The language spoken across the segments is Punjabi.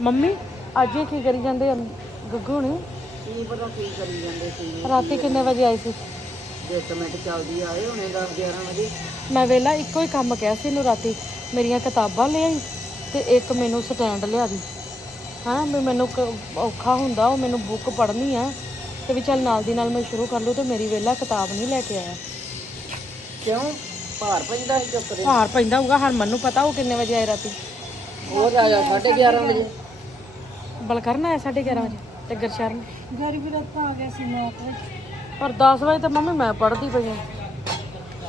ਮੰਮੀ ਅੱਜ ਇਹ ਕੀ ਕਰੀ ਜਾਂਦੇ ਆ? ਗੁੱਗੂ ਨੇ ਕੀ ਪਤਾ ਕੀ ਕਰੀ ਜਾਂਦੇ ਸੀ। ਰਾਤੀ ਕਿੰਨੇ ਵਜੇ ਆਏ ਸੀ? ਜਿਸ ਮਿੰਟ ਚੱਲਦੀ ਆਏ ਹੁਣੇ 10 11 ਵਜੇ। ਮੈਂ ਵੇਲਾ ਇੱਕੋ ਹੀ ਕੰਮ ਕਿਹਾ ਸੀ ਇਹਨੂੰ ਰਾਤੀ। ਮੇਰੀਆਂ ਕਿਤਾਬਾਂ ਲਿਆਈ ਤੇ ਇੱਕ ਮੈਨੂੰ ਸਟੈਂਡ ਲਿਆ ਦੀ। ਹਾਂ ਵੀ ਮੈਨੂੰ ਔਖਾ ਹੁੰਦਾ ਉਹ ਮੈਨੂੰ ਬੁੱਕ ਪੜ੍ਹਨੀ ਆ। ਤੇ ਵੀ ਚੱਲ ਨਾਲ ਦੀ ਨਾਲ ਮੈਂ ਸ਼ੁਰੂ ਕਰ ਲੂ ਤੇ ਮੇਰੀ ਵੇਲਾ ਕਿਤਾਬ ਨਹੀਂ ਲੈ ਕੇ ਆਇਆ। ਕਿਉਂ? ਭਾਰ ਪੈਂਦਾ ਸੀ ਚੁੱਕ ਦੇ ਭਾਰ ਪੈਂਦਾ ਹੋਊਗਾ ਹੁਣ ਮੈਨੂੰ ਪਤਾ ਉਹ ਕਿੰਨੇ ਵਜੇ ਆਏ ਰਾਤੀ। ਹੋਰ ਆਇਆ 11:30 ਵਜੇ। ਬਲਕਰਨ ਆਇਆ 11:30 ਵਜੇ ਤੇ ਗਰਸ਼ਰਨ ਗਰੀ ਵੀ ਰੱਤਾ ਆ ਗਿਆ ਸੀ ਮੈਂ ਤੇ ਪਰ 10 ਵਜੇ ਤਾਂ ਮੰਮੀ ਮੈਂ ਪੜ੍ਹਦੀ ਪਈ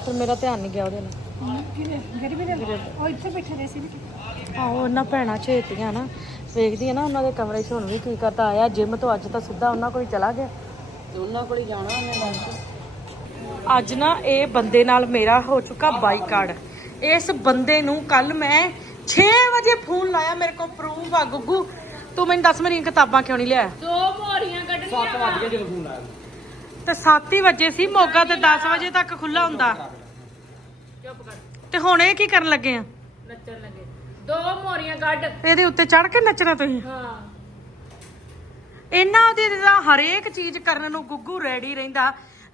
ਫਿਰ ਮੇਰਾ ਧਿਆਨ ਨਹੀਂ ਗਿਆ ਉਹਦੇ ਨਾਲ ਕਿਹਦੇ ਗਰੀ ਵੀ ਉਹ ਇੱਥੇ ਬੈਠੇ ਰਹੇ ਸੀ ਆਹੋ ਉਹਨਾਂ ਭੈਣਾਂ ਛੇਤੀਆਂ ਨਾ ਵੇਖਦੀ ਆ ਨਾ ਉਹਨਾਂ ਦੇ ਕਮਰੇ 'ਚ ਹੁਣ ਵੀ ਕੀ ਕਰਦਾ ਆਇਆ ਜਿਮ ਤੋਂ ਅੱਜ ਤਾਂ ਸਿੱਧਾ ਉਹਨਾਂ ਕੋਲ ਹੀ ਚਲਾ ਗਿਆ। ਤੇ ਉਹਨਾਂ ਕੋਲ ਹੀ ਜਾਣਾ ਉਹਨੇ ਬਸ ਅੱਜ ਨਾ ਇਹ ਬੰਦੇ ਨਾਲ ਮੇਰਾ ਹੋ ਚੁੱਕਾ ਬਾਈਕਾਟ। ਇਸ ਬੰਦੇ ਨੂੰ ਕੱਲ ਮੈਂ 6 ਵਜੇ ਫੋਨ ਲਾਇਆ ਮੇਰੇ ਕੋਲ ਪ੍ਰੂਫ ਆ ਗੁੱਗੂ। ਤੂੰ ਮੈਨੂੰ ਦੱਸ ਮੇਰੀਆਂ ਕਿਤਾਬਾਂ ਕਿਉਂ ਨਹੀਂ ਲਿਆ ਦੋ ਮੋਰੀਆਂ ਕੱਢਣੀਆਂ 7 ਵਜੇ ਜਦੋਂ ਫੋਨ ਆਇਆ। ਤੇ 7 ਹੀ ਵਜੇ ਸੀ ਮੋਗਾ ਤੇ 10 ਵਜੇ ਤੱਕ ਖੁੱਲਾ ਹੁੰਦਾ। ਚੁੱਪ ਕਰ। ਤੇ ਹੁਣ ਇਹ ਕੀ ਕਰਨ ਲੱਗੇ ਆ? ਨੱਚਣ ਲੱਗੇ। ਦੋ ਮੋਰੀਆਂ ਕੱਢ। ਇਹਦੇ ਉੱਤੇ ਚੜ ਕੇ ਨੱਚਣਾ ਤੁਸੀਂ? ਹਾਂ। ਇਹਨਾਂ ਉਹਦੇ ਦਾ ਹਰੇਕ ਚੀਜ਼ ਕਰਨ ਨੂੰ ਗੁੱਗੂ ਰੈਡੀ ਰਹਿੰਦਾ।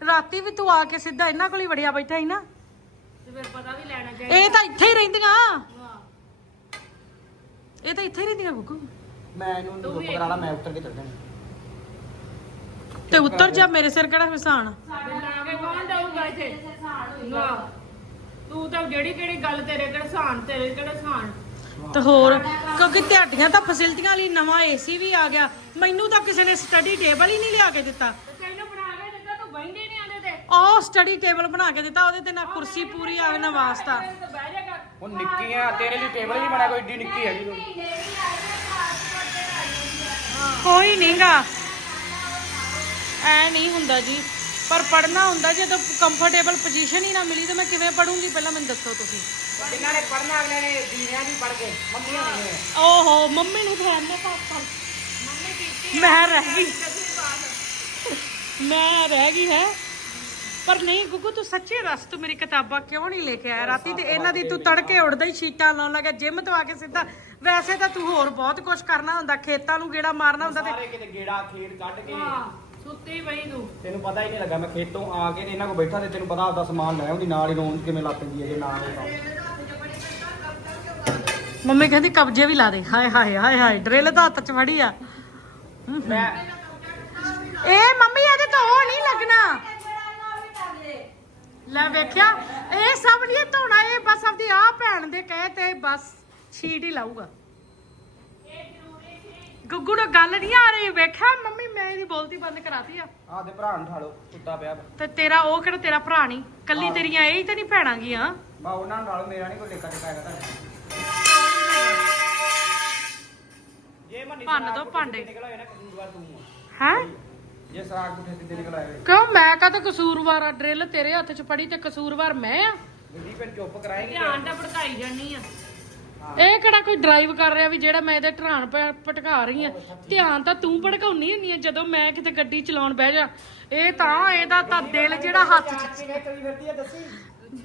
ਰਾਤੀ ਵੀ ਤੂੰ ਆ ਕੇ ਸਿੱਧਾ ਇਹਨਾਂ ਕੋਲ ਹੀ ਵੜਿਆ ਬੈਠਾ ਸੀ ਨਾ। ਤੇ ਫਿਰ ਪਤਾ ਵੀ ਲੈਣਾ ਚਾਹੀਦਾ ਇਹ ਤਾਂ ਇੱਥੇ ਹੀ ਰਹਿੰਦੀਆਂ। ਹਾਂ। ਇਹ ਤਾਂ ਇੱਥੇ ਹੀ ਰਹਿੰਦੀਆਂ ਗੁੱਗੂ। ਮੈਂ ਇਹਨੂੰ ਚੁੱਪ ਕਰਾਣਾ ਮੈਂ ਉੱਤਰ ਕੇ ਚੱਲ ਜਾਣਾ ਤੇ ਉੱਤਰ ਜਾ ਮੇਰੇ ਸਿਰ ਕਿਹੜਾ ਹਸਾਨ ਸਾਡੇ ਲਾ ਕੇ ਕੌਣ ਦਊਗਾ ਇੱਥੇ ਨਾ ਤੂੰ ਤਾਂ ਜਿਹੜੀ ਕਿਹੜੀ ਗੱਲ ਤੇਰੇ ਕਿਹੜਾ ਸਾਨ ਤੇਰੇ ਕਿਹੜਾ ਸਾਨ ਤੇ ਹੋਰ ਕਿਉਂਕਿ ਤੁਹਾਡੀਆਂ ਤਾਂ ਫੈਸਿਲਿਟੀਆਂ ਲਈ ਨਵਾਂ ਏਸੀ ਵੀ ਆ ਗਿਆ ਮੈਨੂੰ ਤਾਂ ਕਿਸੇ ਨੇ ਸਟੱਡੀ ਟੇਬਲ ਹੀ ਨਹੀਂ ਲਿਆ ਕੇ ਦਿੱਤਾ ਤੇ ਤੈਨੂੰ ਬਣਾ ਕੇ ਦਿੱਤਾ ਤੂੰ ਬੈਠੇ ਨਹੀਂ ਆਂਦੇ ਤੇ ਉਹ ਸਟੱਡੀ ਟੇਬਲ ਬਣਾ ਕੇ ਦਿੱਤਾ ਉਹਦੇ ਤੇ ਨਾ ਕੁਰਸੀ ਪੂਰੀ ਆਵੇ ਨਾ ਵਾਸਤਾ ਤੇ ਬਹਿ ਜਾ ਕਰ ਉਹ ਨਿੱਕੀ ਆ ਤੇਰੇ ਲਈ ਟੇਬਲ ਨਹੀਂ ਬਣਾ ਕੋਈ ਏਡੀ ਨਿੱਕੀ ਹੈਗੀ ਤੂੰ ਕੋਈ ਨਹੀਂਗਾ ਐ ਨਹੀਂ ਹੁੰਦਾ ਜੀ। ਪਰ ਪੜਨਾ ਹੁੰਦਾ ਜਦੋਂ ਕੰਫਰਟੇਬਲ ਪੋਜੀਸ਼ਨ ਹੀ ਨਾ ਮਿਲੀ ਤਾਂ ਮੈਂ ਕਿਵੇਂ ਪੜੂੰਗੀ ਪਹਿਲਾਂ ਮੈਨੂੰ ਦੱਸੋ ਤੁਸੀਂ। ਜਿਨ੍ਹਾਂ ਨੇ ਪੜਨਾ ਅਗਲੇ ਨੇ ਦੀਵਿਆਂ ਦੀ ਪੜ ਕੇ ਮੰਮੀਆਂ ਨਹੀਂ ਓਹੋ ਮੰਮੀ ਨੂੰ ਫੈਨ ਨੇ ਪਾਪਾ ਮੈਂ ਰਹਿ ਗਈ। ਮੈਂ ਰਹਿ ਗਈ ਹੈ। ਪਰ ਨਹੀਂ ਗੁੱਗੂ ਤੂੰ ਸੱਚੇ ਦੱਸ ਤੂੰ ਮੇਰੀ ਕਿਤਾਬਾਂ ਕਿਉਂ ਨਹੀਂ ਲੈ ਕੇ ਆਇਆ? ਰਾਤੀ ਤੇ ਇਹਨਾਂ ਦੀ ਤੂੰ ਤੜਕੇ ਉੱਠਦਾ ਹੀ ਸ਼ੀਟਾਂ ਲਾਉਣ ਲੱਗਾ ਜਿਮ ਤੋਂ ਆ ਕੇ ਸਿੱਧਾ। ਵੈਸੇ ਤਾਂ ਤੂੰ ਹੋਰ ਬਹੁਤ ਕੁਝ ਕਰਨਾ ਹੁੰਦਾ ਖੇਤਾਂ ਨੂੰ ਗੇੜਾ ਮਾਰਨਾ ਹੁੰਦਾ ਤੇ ਸਾਰੇ ਕਿਤੇ ਗੇੜਾ ਖੇਡ ਕੱਢ ਕੇ। ਹਾਂ ਸੁੱਤੀ ਪਈ ਤੂੰ। ਤੈਨੂੰ ਪਤਾ ਹੀ ਨਹੀਂ ਲੱਗਾ ਮੈਂ ਖੇਤੋਂ ਆ ਕੇ ਤੇ ਇਹਨਾਂ ਕੋਲ ਬੈਠਾ ਤੇ ਤੈਨੂੰ ਪਤਾ ਆਪਦਾ ਸਮਾਨ ਲੈ ਆਉਂਦੀ ਨਾਲ ਹੀ ਰੋਣ ਕਿਵੇਂ ਲੱਗ ਪੈਂਦੀ ਹੈ ਜੇ ਨਾ ਇਹ ਤਾਂ ਮੰਮੀ ਕਹਿੰਦੀ ਕਬਜੇ ਵੀ ਲਾ ਦੇ। ਹਾਏ ਹਾਏ ਹਾਏ ਹਾਏ ਡਰਿਲ ਤਾਂ ਹੱਥ 'ਚ ਫੜੀ ਆ। ਮੈਂ ਇਹ ਮੰਮੀ ਇਹਦੇ ਤੋਂ ਉਹ ਨਹੀਂ ਲੱਗਣਾ। ਲੈ ਵੇਖਿਆ ਇਹ ਸਭ ਨਹੀਂ ਧੋਣਾ ਇਹ ਬਸ ਆਪਦੀ ਆ ਭੈਣ ਦੇ ਕਹੇ ਤੇ ਬਸ ਛੀਟ ਹੀ ਲਾਊਗਾ ਗੁੱਗੂ ਨੂੰ ਗੱਲ ਨਹੀਂ ਆ ਰਹੀ ਵੇਖਿਆ ਮੰਮੀ ਮੈਂ ਇਹਦੀ ਬੋਲਤੀ ਬੰਦ ਕਰਾਤੀ ਆ ਆਪਦੇ ਭਰਾ ਨੂੰ ਠਾਲੋ ਸੁੱਤਾ ਪਿਆ ਵਾ। ਤੇ ਤੇਰਾ ਉਹ ਕਿਹੜਾ ਤੇਰਾ ਭਰਾ ਨਹੀਂ ਕੱਲੀ ਤੇਰੀਆਂ ਇਹ ਹੀ ਤਾਂ ਨਹੀਂ ਭੈਣਾਂ ਗੀਆਂ ਬਾ ਉਹਨਾਂ ਨੂੰ ਠਾਲੋ ਮੇਰਾ ਨਹੀਂ ਕੋਈ ਲੇਖਾ ਟਿਕਾ ਹੈਗਾ ਤੁਹਾਡੇ ਜੇ ਮੰਨੀ ਭੰਨ ਦਿਓ ਭਾਂਡੇ। ਨਿਕਲ ਆਏ ਨਾ ਕਸੂਰਵਾਰ ਤੂੰ ਆ। ਹੈ ਸਿੱਧੇ ਨਿਕਲ ਆਏ। ਕਿਉਂ? ਮੈਂ ਕਾ ਤਾਂ ਕਸੂਰਵਾਰ ਆ ਡਰਿਲ ਤੇਰੇ ਹੱਥ 'ਚ ਪੜੀ ਤੇ ਕਸੂਰਵਾਰ ਮੈਂ ਆ? ਗੱਡੀ ਫਿਰ ਚੁੱਪ ਕਰਾਏਗੀ ਧਿਆਨ ਤਾਂ ਭੜਕਾਈ ਜਾਨੀ ਆ। ਇਹ ਕਿਹੜਾ ਕੋਈ ਡਰਾਈਵ ਕਰ ਰਿਹਾ ਵੀ ਜਿਹੜਾ ਮੈਂ ਇਹਦੇ ਢਰਾਣ ਪ- ਭਟਕਾ ਰਹੀ ਆ? ਧਿਆਨ ਤਾਂ ਤੂੰ ਭੜਕਾਉਣੀ ਹੁੰਨੀ ਆ ਜਦੋਂ ਮੈਂ ਕਿਤੇ ਗੱਡੀ ਚਲਾਉਣ ਬਹਿ ਜਾ। ਇਹ ਤਾਂ ਇਹਦਾ ਤਾਂ ਦਿਲ ਜਿਹੜਾ ਹੱਥ 'ਚ ਕਿਵੇਂ ਕਰੀ ਫਿਰਦੀ ਹੈ ਦੱਸੀ?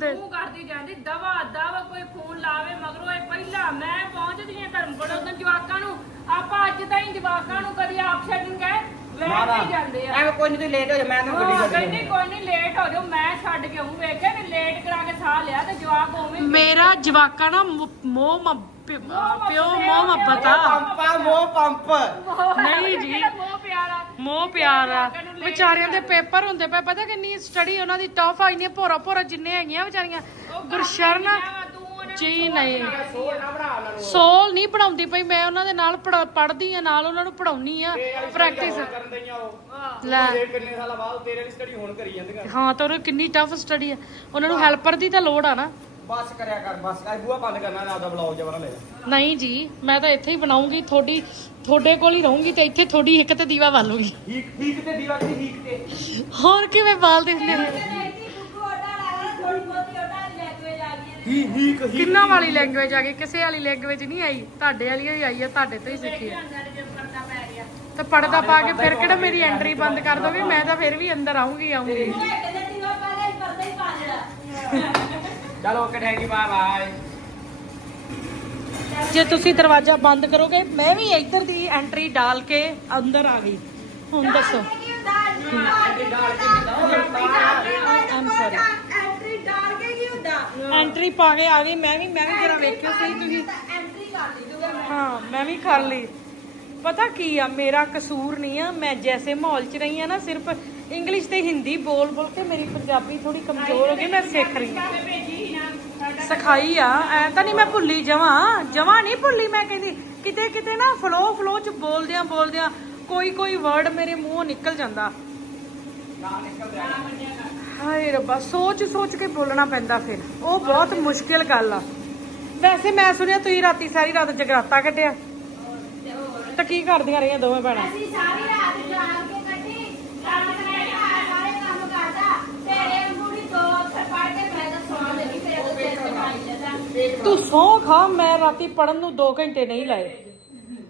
ਤੇ- ਤੂੰ ਕਰਦੀ ਜਾਂਦੀ ਦਵਾ ਦਵਾ ਕੋਈ ਫੋਨ ਲਾਵੇ ਮਗਰੋਂ ਇਹ ਪਹਿਲਾਂ ਮੈਂ ਪਹੁੰਚਦੀ ਆ ਉਹਨਾਂ ਜਵਾਕਾਂ ਨੂੰ। ਆਪਾਂ ਅੱਜ ਤਾਈਂ ਜਵਾਕਾਂ ਨੂੰ ਕਦੀ ਆਪ ਛੱਡਣ ਗਏ ਜਾਂਦੇ ਆ। ਐਵੇਂ ਕੋਈ ਨਹੀਂ ਤੂੰ ਲੇਟ ਹੋ ਜਾ ਮੈਂ ਤੈਨੂੰ ਗੱਡੀ ਹਾਂ, ਛੱਡ ਕਹਿੰਦੀ ਕੋਈ ਨਹੀਂ ਲੇਟ ਹੋ ਜਾਓ ਮੈਂ ਛੱਡ ਕੇ ਆਉਂ ਵੇਖਿਆ ਵੀ ਲੇਟ ਕਰਾ ਕੇ ਸਾਹ ਲਿਆ ਤੇ ਜਵਾਕ ਉਵੇਂ ਹੀ ਮੇਰਾ ਜਵਾਕਾਂ ਨਾ ਮੋਹ ਮ- ਪਿ- ਪਿਓ ਮੋਹ ਮੁਹੱਬਤ ਆ। ਪੰਪਾ ਮੋ ਪੰਪ। ਨਹੀਂ ਜੀ। ਕਿਹੜਾ ਮੋਹ ਪਿਆਰਾ? ਮੋਹ ਪਿਆਰ। ਆ ਵਿਚਾਰਿਆਂ ਦੇ ਪੇਪਰ ਹੁੰਦੇ ਪਏ ਪਤਾ ਕਿੰਨੀ ਸਟੱਡੀ ਉਹਨਾਂ ਦੀ ਟਫ ਆ ਇੰਨੀ ਭੋਰਾ ਭੋਰਾ ਜਿੰਨੇ ਹੈਗੀਆਂ ਵਿਚਾਰੀਆਂ। ਗੁਰਸ਼ਰਨ ਤੂੰ ਜੀ ਨਹੀਂ ਸੋਲ ਨਹੀਂ ਪੜਾਉਂਦੀ ਪਈ ਮੈਂ ਉਹਨਾਂ ਦੇ ਨਾਲ ਪੜ੍ਹਦੀ ਆ ਨਾਲ ਉਹਨਾਂ ਨੂੰ ਪੜਾਉਣੀ ਆ ਪ੍ਰੈਕਟਿਸ ਕਰਨ ਦਈਆਂ ਉਹ? ਲੈ। ਤੇਰੇ ਕਿੰਨੇ ਸਾਲਾਂ ਬਾਅਦ ਤੇਰੇ ਲਈ ਸਟੱਡੀ ਹੁਣ ਕਰੀ ਜਾਂਦੀਆਂ ਹਾਂ ਤਾਂ ਉਹ ਕਿੰਨੀ ਟਫ ਸਟੱਡੀ ਆ। ਉਹਨਾਂ ਨੂੰ ਹੈਲਪਰ ਦੀ ਤਾਂ ਲੋੜ ਆ ਨਾ। ਬਸ ਕਰਿਆ ਕਰ ਬਸ। ਐ ਬੂਆ ਬੰਦ ਕਰਨਾ ਨਾ ਆਪਦਾ ਬਲੌਗ ਜਵਰਾ ਲੈ ਜਾ। ਨਹੀਂ ਜੀ ਮੈਂ ਤਾਂ ਇੱਥੇ ਹੀ ਬਣਾਉਂਗੀ ਤੁਹਾਡੀ ਤੁਹਾਡੇ ਕੋਲ ਹੀ ਰਹੂੰਗੀ ਤੇ ਇੱਥੇ ਥੋੜੀ ਇੱਕ ਤੇ ਦੀਵਾ ਬਾਲੂਗੀ। ਹੀਕ ਹੀਕ ਤੇ ਦੀਵਾ ਦੀ ਹੀਕ ਤੇ? ਹੋਰ ਕਿਵੇਂ ਬਾਲਦੇ ਹੁੰਦੇ ਨੇ ਹੀ ਹੀਕ ਹੀਕ ਕਿੰਨਾ ਵਾਲੀ ਲੈਂਗੁਏਜ ਆ ਗਈ ਕਿਸੇ ਵਾਲੀ ਲੈਂਗੁਏਜ ਨਹੀਂ ਆਈ ਤੁਹਾਡੇ ਵਾਲੀ ਹੀ ਆਈ ਆ ਤੁਹਾਡੇ ਤੋਂ ਹੀ ਸਿੱਖੀ ਆ ਤੇ ਪਰਦਾ ਪਾ ਕੇ ਫਿਰ ਕਿਹੜਾ ਮੇਰੀ ਐਂਟਰੀ ਬੰਦ ਕਰ ਦੋਗੇ ਮੈਂ ਤਾਂ ਫਿਰ ਵੀ ਅੰਦਰ ਆਉਂਗੀ ਆਉਂਗੀ ਚਲੋ okay thank you bye bye ਜੇ ਤੁਸੀਂ ਦਰਵਾਜ਼ਾ ਬੰਦ ਕਰੋਗੇ ਮੈਂ ਵੀ ਇੱਧਰ ਦੀ ਐਂਟਰੀ ਡਾਲ ਕੇ ਅੰਦਰ ਆ ਗਈ ਹੁਣ ਦੱਸੋ ਆਮ ਸੌਰੀ ਐਂਟਰੀ ਡਾਲ ਕੇ ਕੀ ਹੁੰਦਾ ਐਂਟਰੀ ਪਾ ਕੇ ਆ ਗਈ, ਮੈਂ ਵੀ ਮੈਂ ਵੀ ਜਰਾ ਵੇਖਿਓ ਸਹੀ ਤੁਸੀਂ। ਐਂਟਰੀ ਕਰ ਲਈ ਤੂੰ ਹਾਂ, ਮੈਂ ਵੀ ਕਰ ਲਈ। ਪਤਾ ਕੀ ਆ, ਮੇਰਾ ਕਸੂਰ ਨਹੀਂ ਆ, ਮੈਂ ਜੈਸੇ ਮਾਹੌਲ 'ਚ ਰਹੀ ਆ ਨਾ, ਸਿਰਫ ਇੰਗਲਿਸ਼ ਤੇ ਹਿੰਦੀ ਬੋਲ ਬੋਲ ਕੇ ਮੇਰੀ ਪੰਜਾਬੀ ਥੋੜੀ ਕਮਜ਼ੋਰ ਹੋ ਗਈ, ਮੈਂ ਸਿੱਖ ਰਹੀ ਆ ਸਿਖਾਈ ਆ, ਐ ਤਾਂ ਨਹੀਂ ਮੈਂ ਭੁੱਲੀ ਜਵਾਂ ਜਵਾਂ ਨਹੀਂ ਭੁੱਲੀ ਮੈਂ ਕਹਿੰਦੀ, ਕਿਤੇ ਕਿਤੇ ਨਾ ਫਲੋ ਫਲੋ 'ਚ ਬੋਲਦਿਆਂ ਬੋਲਦਿਆਂ ਕੋਈ ਕੋਈ ਵਰਡ ਮੇਰੇ ਮੂੰਹੋਂ ਨਿਕਲ ਜਾਂਦਾ। ਹਾਏ ਰੱਬਾ ਸੋਚ ਸੋਚ ਕੇ ਬੋਲਣਾ ਪੈਂਦਾ ਫਿਰ। ਉਹ ਬਹੁਤ ਮੁਸ਼ਕਿਲ ਗੱਲ ਆ। ਵੈਸੇ ਮੈਂ ਸੁਣਿਆ ਤੁਸੀਂ ਰਾਤੀ ਸਾਰੀ ਰਾਤ ਜਗਰਾਤਾ ਕੱਢਿਆ। ਤਾਂ ਕੀ ਕਰਦੀਆਂ ਰਹੀਆਂ ਦੋਵੇਂ ਭੈਣਾਂ? ਅਸੀਂ ਸਾਰੀ ਰਾਤ ਜਾਗ ਕੇ ਕੱਢੀ। ਕੰਮ ਕਰਦਾ ਸਾਰੇ ਕੰਮ ਕਰਦਾ। ਤੇਰੇ ਅੰਗੂਰੀ ਦੋ ਅੱਖਰ ਪੜ ਕੇ ਮੈਂ ਤਾਂ ਸੌਂ ਲੱਗੀ ਫਿਰ ਉਹ ਸਿਰ ਤੇ ਪਾਈ ਜਾਂਦਾ ਤੂੰ ਸੌਂ ਖਾ ਮੈਂ ਰਾਤੀ ਪੜਨ ਨੂੰ 2 ਘੰਟੇ ਨਹੀਂ ਲਾਏ।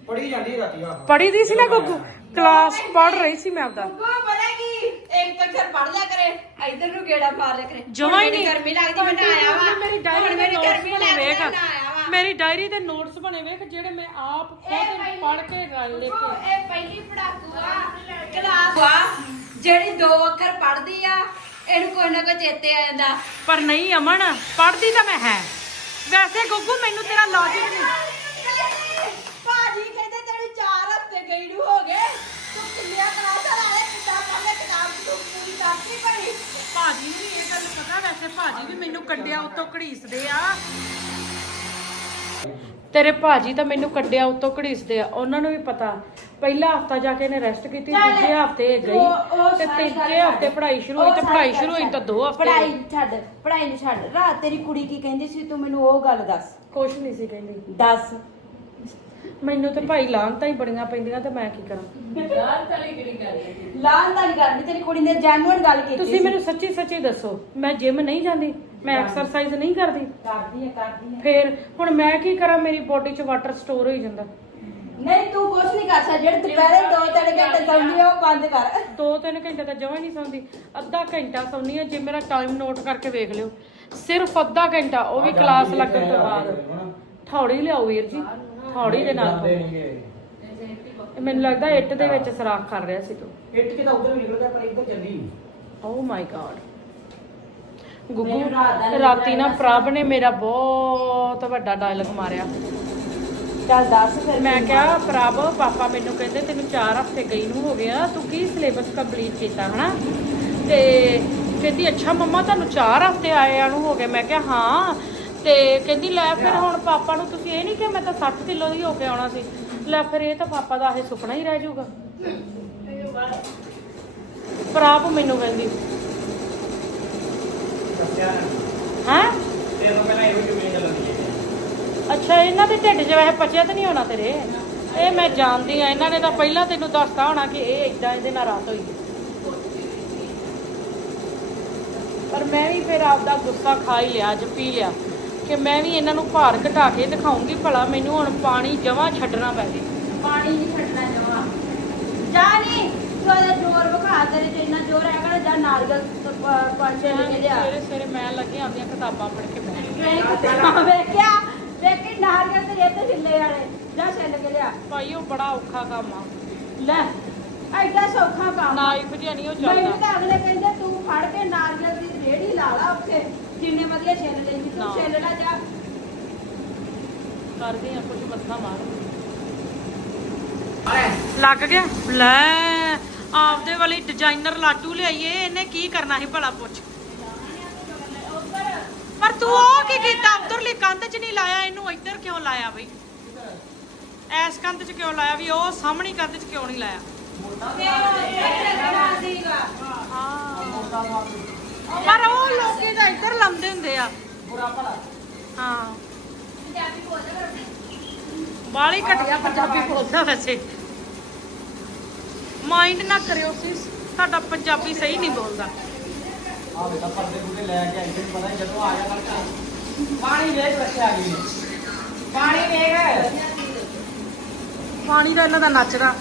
ਪੜੀ ਜਾਂਦੀ ਰਾਤੀ ਆ ਪੜੀ ਦੀ ਸੀ ਨਾ ਗੁੱਗੂ? ਕਲਾਸ ਪੜ ਰਹੀ ਸੀ ਮੈਂ ਆਪਦਾ। ਗੁੱਗੂ ਪਤਾ ਕੀ? ਇੱਕ ਅੱਖਰ ਪੜ ਲਿਆ ਕਰੇ ਇਧਰ ਨੂੰ ਗੇੜਾ ਮਾਰ ਲਿਆ ਕਰੇ। ਜਮਾਂ ਹੀ ਹੁਣ ਨਹੀਂ। ਮੈਨੂੰ ਗਰਮੀ ਲੱਗਦੀ ਮੈਂ ਨਾ ਆਇਆ ਵਾ। ਮੇਰੀ ਡਾਇਰੀ ਹੁਣ ਦੇ ਮੈਨੂੰ ਨੋਟਸ ਗਰਮੀ ਬਣੇ ਲੱਗਦੀ ਵੇਖ। ਮੈਂ ਨਾ ਆਇਆ ਵਾ। ਮੇਰੀ ਡਾਇਰੀ ਦੇ ਨੋਟਸ ਬਣੇ ਵੇਖ ਜਿਹੜੇ ਮੈਂ ਆਪ ਖੁਦ ਪੜ ਕੇ ਰਲ ਲਿਖ ਗੁੱਗੂ, ਕੇ। ਇਹ ਪਹਿਲੀ ਪੜਾਕੂ ਆ ਕਲਾਸ ਵਾ ਜਿਹੜੀ ਦੋ ਅੱਖਰ ਪੜਦੀ ਆ ਇਹਨੂੰ ਕੋਈ ਨਾ ਕੋਈ ਚੇਤੇ ਆ ਜਾਂਦਾ। ਪਰ ਨਹੀਂ ਅਮਨ ਪੜਦੀ ਤਾਂ ਮੈਂ ਹੈ। ਵੈਸੇ ਗੁੱਗੂ ਮੈਨੂੰ ਤੇਰਾ ਲੌਜਿਕ ਨਹੀਂ ਭਾਜੀ ਨੂੰ ਵੀ ਇਹ ਗੱਲ ਪਤਾ ਵੈਸੇ ਭਾਜੀ ਵੀ ਮੈਨੂੰ ਕੱਢਿਆ ਉੱਤੋਂ ਘੜੀਸਦੇ ਆ। ਤੇਰੇ ਭਾਜੀ ਤਾਂ ਮੈਨੂੰ ਕੱਢਿਆ ਉੱਤੋਂ ਘੜੀਸਦੇ ਆ ਉਹਨਾਂ ਨੂੰ ਵੀ ਪਤਾ। ਪਹਿਲਾ ਹਫਤਾ ਜਾ ਕੇ ਇਹਨੇ ਰੈਸਟ ਕੀਤੀ ਦੂਜੇ ਹਫ਼ਤੇ ਇਹ ਗਈ। ਤੇ ਤੀਜੇ ਹਫ਼ਤੇ ਪੜ੍ਹਾਈ ਸ਼ੁਰੂ ਹੋਈ ਤੇ ਪੜ੍ਹਾਈ ਸ਼ੁਰੂ ਹੋਈ ਤਾਂ ਦੋ ਹਫ਼ਤੇ। ਪੜਾਈ ਛੱਡ ਪੜਾਈ ਨੂੰ ਛੱਡ। ਰਾਤ ਤੇਰੀ ਕੁੜੀ ਕੀ ਕਹਿੰਦੀ ਸੀ ਤੂੰ ਮੈਨੂੰ ਉਹ ਗੱਲ ਦੱਸ। ਕੁਛ ਨਹੀਂ ਸੀ ਕਹਿੰਦੀ। ਦੱਸ। ਮੈਨੂੰ ਤੇ ਭਾਈ ਲਾਂਤਾਂ ਹੀ ਬੜੀਆਂ ਪੈਂਦੀਆਂ ਤੇ ਮੈਂ ਕੀ ਕਰਾਂ? ਲਾਂ ਤਾਂ ਨਹੀਂ ਕਰਦੀ ਤੇਰੀ ਕੁੜੀ ਨੇ ਜੈਨੂਅਨ ਗੱਲ ਕੀਤੀ ਤੁਸੀਂ ਸੀ। ਮੈਨੂੰ ਸੱਚੀ ਸੱਚੀ ਦੱਸੋ ਮੈਂ ਜਿਮ ਨਹੀਂ ਜਾਂਦੀ ਮੈਂ ਐਕਸਰਸਾਈਜ਼ ਨਹੀਂ ਕਰਦੀ। ਕਰਦੀ ਹੈ ਕਰਦੀ ਹੈ ਫੇਰ ਹੁਣ ਮੈਂ ਕੀ ਕਰਾਂ ਮੇਰੀ ਬੋਡੀ 'ਚ ਵਾਟਰ ਸਟੋਰ ਹੋਈ ਜਾਂਦਾ। ਨਹੀਂ ਤੂੰ ਕੁਛ ਨਹੀਂ ਕਰ ਸਕਦਾ ਜਿਹੜੇ ਦੁਪਹਿਰੇ ਦੋ ਤਿੰਨ ਘੰਟੇ ਸੌਂਦੀ ਆ ਉਹ ਬੰਦ ਕਰ। ਦੋ ਤਿੰਨ ਘੰਟੇ ਤਾਂ ਜਮਾਂ ਹੀ ਨਹੀਂ ਸੌਂਦੀ ਅੱਧਾ ਘੰਟਾ ਸੌਂਦੀ ਆ ਜੇ ਮੇਰਾ ਟਾਈਮ ਨੋਟ ਕਰਕੇ ਵੇਖ ਲਿਓ। ਸਿਰਫ ਅੱਧਾ ਘੰਟਾ ਉਹ ਵੀ ਕਲਾਸ ਲੱਗਣ ਤੋਂ ਬਾਅਦ। ਥੌੜੀ ਲਿਆਓ ਵੀਰ ਜੀ। ਥੌੜੀ ਦੇ ਨਾਲ ਇਹ ਮੈਨੂੰ ਲੱਗਦਾ ਇੱਟ ਦੇ ਵਿੱਚ ਸਰਾਖ ਕਰ ਰਿਹਾ ਸੀ ਤੂੰ। ਇੱਟ ਕਿਤਾ ਉਧਰ ਵੀ ਨਿਕਲਦਾ ਪਰ ਇੱਧਰ ਚੱਲੀ ਓ ਮਾਈ ਗॉड ਗੁੱਗੂ ਮੈਨੂੰ ਰਾਤ ਦਾ ਨੀਂਦ ਰਾਤੀ ਨਾ ਪ੍ਰਭ ਨੇ ਮੇਰਾ ਬਹੁਤ ਵੱਡਾ ਡਾਇਲੌਗ ਮਾਰਿਆ। ਚੱਲ ਦੱਸ ਫਿਰ ਮੈਂ ਕਿਹਾ ਪ੍ਰਭ ਪਾਪਾ ਮੈਨੂੰ ਕਹਿੰਦੇ ਤੈਨੂੰ 4 ਹਫ਼ਤੇ ਗਈ ਨੂੰ ਹੋ ਗਿਆ ਤੂੰ ਕੀ ਸਿਲੇਬਸ ਕੰਪਲੀਟ ਕੀਤਾ ਹਨਾ? ਤੇ ਕਹਿੰਦੀ ਅੱਛਾ ਮੰਮਾ ਤੁਹਾਨੂੰ 4 ਹਫ਼ਤੇ ਆਇਆਂ ਨੂੰ ਹੋ ਗਏ। ਮੈਂ ਕਿਹਾ ਹਾਂ। ਤੇ ਕਹਿੰਦੀ ਲੈ ਫਿਰ ਹੁਣ ਪਾਪਾ ਨੂੰ ਤੁਸੀਂ ਇਹ ਨਹੀਂ ਕਿ ਮੈਂ ਤਾਂ 60 ਕਿਲੋ ਦੀ ਹੋ ਕੇ ਆਉਣਾ ਸੀ। ਲੈ ਫਿਰ ਇਹ ਤਾਂ ਪਾਪਾ ਦਾ ਇਹ ਸੁਪਨਾ ਹੀ ਰਹਿ ਜਾਊਗਾ। ਪ੍ਰਭ ਮੈਨੂੰ ਕਹਿੰਦੀ। ਹੈ? ਅੱਛਾ ਇਹਨਾਂ ਦੇ ਢਿੱਡ 'ਚ ਵੈਸੇ ਪਚਿਆ ਤਾਂ ਨਹੀਂ ਹੋਣਾ ਤੇਰੇ? ਇਹ ਮੈਂ ਜਾਣਦੀ ਆ ਇਹਨਾਂ ਨੇ ਤਾਂ ਪਹਿਲਾਂ ਤੈਨੂੰ ਦੱਸਤਾ ਹੋਣਾ ਕਿ ਇਹ ਇਦਾਂ ਇਹਦੇ ਨਾਲ ਰਾਤ ਹੋਈ। ਪਰ ਮੈਂ ਵੀ ਫਿਰ ਆਪਦਾ ਗੁੱਸਾ ਖਾ ਹੀ ਲਿਆ ਅੱਜ ਪੀ ਲਿਆ। ਕਿ ਮੈਂ ਵੀ ਇਹਨਾਂ ਨੂੰ ਭਾਰ ਘਟਾ ਕੇ ਦਿਖਾਉਂਗੀ ਭਲਾ ਮੈਨੂੰ ਹੁਣ ਪਾਣੀ ਜਮਾਂ ਛੱਡਣਾ ਪੈ ਜੇ। ਪਾਣੀ ਨਹੀਂ ਛੱਡਣਾ ਜਮਾ। ਜਾ ਨਹੀਂ ਤੂੰ ਉਹਦਾ ਜ਼ੋਰ ਵਿਖਾ ਤੇਰੇ ਚ ਇੰਨਾ ਜ਼ੋਰ ਹੈਗਾ ਨਾ ਜਾ ਨਾਰੀਅਲ ਪੰਜ ਛੇ ਕੇ ਲਿਆ। ਸਵੇਰੇ ਸਵੇਰੇ ਮੈਂ ਲੱਗੀ ਆਪਦੀਆਂ ਕਿਤਾਬਾਂ ਪੜ੍ਹ ਕੇ ਬੈਠ ਹਾਂ, ਵੇਖਿਆ ਵੇਖੀ ਨਾਰੀਅਲ ਤੇ ਰੇਤ ਹਿੱਲੇ ਵਾਲੇ ਜਾ ਛੱਡ ਕੇ ਲਿਆ। ਭਾਈ ਉਹ ਬੜਾ ਔਖਾ ਕੰਮ ਆ। ਲੈ ਐਡਾ ਸੌਖਾ ਕੰਮ। ਨਾਈਫ ਜਿਹਾ ਨਹੀਂ ਉਹ ਮੈਨੂੰ ਚੱਲਦਾ ਤਾਂ ਅਗਲੇ ਕਹਿੰਦੇ ਤੂੰ ਫੜ ਕੇ ਨਾਰੀਅਲ ਦੀ ਰੇੜੀ ਲਾ ਲਾ ਉੱਥੇ। ਜਿੰਨੇ ਵਧੀਆ ਛਿੱਲ ਲੈਂਦੀ ਨਾ। ਤੂੰ ਛਿੱਲ ਲੈ ਜਾ। ਕਰਦੇ ਆ ਕੁਝ ਮੱਥਾ ਮਾਰ। ਲੱਗ ਗਿਆ? ਲੈ ਆਪਦੇ ਵਾਲੀ ਡਿਜ਼ਾਈਨਰ ਲਾਟੂ ਲਿਆਈਏ ਇਹਨੇ ਕੀ ਕਰਨਾ ਸੀ ਭਲਾ ਪੁੱਛ। ਪਰ ਤੂੰ ਉਹ ਕੀ ਕੀਤਾ? ਉਧਰਲੀ ਕੰਧ 'ਚ ਨਹੀਂ ਲਾਇਆ ਇਹਨੂੰ ਇੱਧਰ ਕਿਉਂ ਲਾਇਆ ਬਈ? ਐਸ ਕੰਧ 'ਚ ਕਿਉਂ ਲਾਇਆ ਵੀ ਉਹ ਸਾਹਮਣੀ ਕੰਧ 'ਚ ਕਿਉਂ ਨਹੀਂ ਲਾਇਆ? ਪਰ ਉਹ ਲੋਕੀ ਤਾਂ ਇੱਧਰ ਲਾਉਂਦੇ ਹੁੰਦੇ ਆ। ਬੁਰਾ ਭਲਾ। ਹਾਂ। ਬਾਲੀ ਘਟਿਆ ਪੰਜਾਬੀ ਬੋਲਦਾ। ਵੈਸੇ। ਮਾਈਂਡ ਨਾ ਕਰਿਓ ਸਿਸ ਤੁਹਾਡਾ ਪੰਜਾਬੀ ਸਹੀ ਨਹੀਂ ਬੋਲਦਾ। ਆ ਬੇਟਾ ਪਰਦੇ ਪੂਰੇ ਲੈ ਕੇ ਆਈ ਤੈਨੂੰ ਪਤਾ ਹੀ ਜਦੋਂ ਆ ਗਿਆ ਤੜਕਾ ਪਾਣੀ ਵੇਖ ਰੱਖਿਆ ਗਈ ਪਾਣੀ ਵੇਖ ਪਾਣੀ ਦਾ ਇਹਨਾਂ ਦਾ ਨੱਚਦਾ।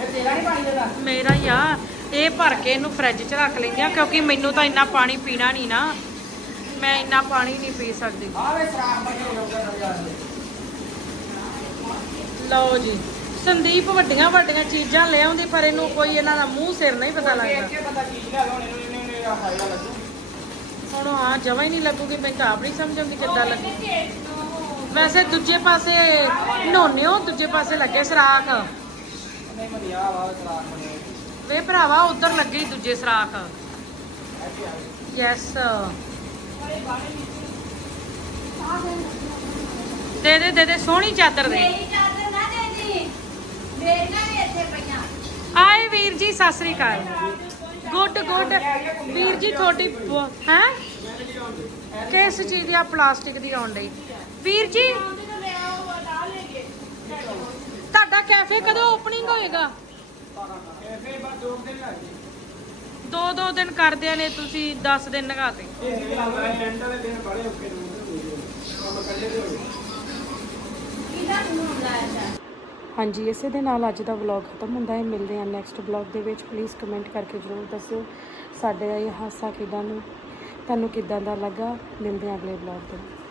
ਇਹ ਤੇਰਾ ਨਹੀਂ ਪਾਣੀ ਦਾ ਮੇਰਾ ਹੀ ਆ। ਇਹ ਭਰ ਕੇ ਇਹਨੂੰ ਫ੍ਰਿਜ 'ਚ ਰੱਖ ਲੈਂਦੇ ਆ ਕਿਉਂਕਿ ਮੈਨੂੰ ਤਾਂ ਇੰਨਾ ਪਾਣੀ ਪੀਣਾ ਨਹੀਂ ਨਾ। ਮੈਂ ਇੰਨਾ ਪਾਣੀ ਨਹੀਂ ਪੀ ਸਕਦੀ। ਆ ਲਓ ਜੀ ਸੰਦੀਪ ਵੱਡੀਆਂ ਵੱਡੀਆਂ ਚੀਜ਼ਾਂ ਲੈ ਆਉਂਦੀ ਪਰ ਇਹਨੂੰ ਕੋਈ ਇਹਨਾਂ ਦਾ ਮੂੰਹ ਸਿਰ ਨਹੀਂ ਪਤਾ ਲੱਗਦਾ। ਹੁਣ ਹਾਂ ਜਮਾ ਹੀ ਨਹੀਂ ਲੱਗੂਗੀ ਮੈਂ ਤਾਂ ਆਪ ਨਹੀਂ ਸਮਝੂਗੀ ਕਿੱਦਾਂ ਲੱਗੀ। ਵੈਸੇ ਦੂਜੇ ਪਾਸੇ ਨੋਨੇ ਹੋ ਦੂਜੇ ਪਾਸੇ ਲੱਗੇ ਸਰਾਖ ਨਹੀਂ ਵਧੀਆ ਵਾ ਬਣੇ ਵੇ ਭਰਾਵਾ ਉਧਰ ਲੱਗੇ ਦੂਜੇ ਸਰਾਖ। ਯੈਸ ਦੇ ਦੇ ਦੇ ਦੇ ਸੋਹਣੀ ਚਾਦਰ ਦੇ। ਮੇਰੀ ਚਾਦਰ ਨਾ ਦੇ ਦੀ ਮੇਰੀਆਂ ਵੀ ਇੱਥੇ ਪਈਆਂ। ਆਏ ਵੀਰ ਜੀ ਸਤਿ ਸ੍ਰੀ ਅਕਾਲ। Good good. ਵੀਰ ਜੀ ਤੁਹਾਡੀ ਹੈ? ਕਿਸ ਚੀਜ਼ ਦੀ ਆ? ਪਲਾਸਟਿਕ ਦੀ ਆਉਣ ਡਈ। ਵੀਰ ਜੀ ਤੁਹਾਡਾ ਕੈਫੇ ਕਦੋਂ ਓਪਨਿੰਗ ਹੋਏਗਾ? ਐਸੇ ਬਸ ਦੋ ਦਿਨ ਲੱਗ ਗਏ ਦੋ ਦੋ ਦਿਨ ਕਰਦਿਆਂ ਨੇ, ਤੁਸੀਂ 10 ਦਿਨ ਲਗਾਤੇ ਇਹ ਵੀ ਲੱਗਦਾ ਐਂਡ ਵਾਲੇ ਦਿਨ ਬੜੇ ਔਖੇ ਨੇ ਕੰਮ ਕੱਢੇ ਦੇ ਹੋਏ ਕਿਹਦਾ ਨੂੰ ਲਾਇਆ ਚਾ ਹਾਂਜੀ, ਇਸੇ ਦੇ ਨਾਲ ਅੱਜ ਦਾ ਵਲੌਗ ਖਤਮ ਹੁੰਦਾ ਹੈ। ਮਿਲਦੇ ਹਾਂ ਨੈਕਸਟ ਵਲੌਗ ਦੇ ਵਿੱਚ। ਪਲੀਜ਼ ਕਮੈਂਟ ਕਰਕੇ ਜਰੂਰ ਦੱਸਿਓ ਸਾਡੇ ਇਹ ਹਾਸਾ ਕਿਦਾਂ ਨੂੰ, ਤੁਹਾਨੂੰ ਕਿਦਾਂ ਦਾ ਲੱਗਾ। ਮਿਲਦੇ ਹਾਂ ਅਗਲੇ ਵਲੌਗ ਦੇ ਵਿੱਚ।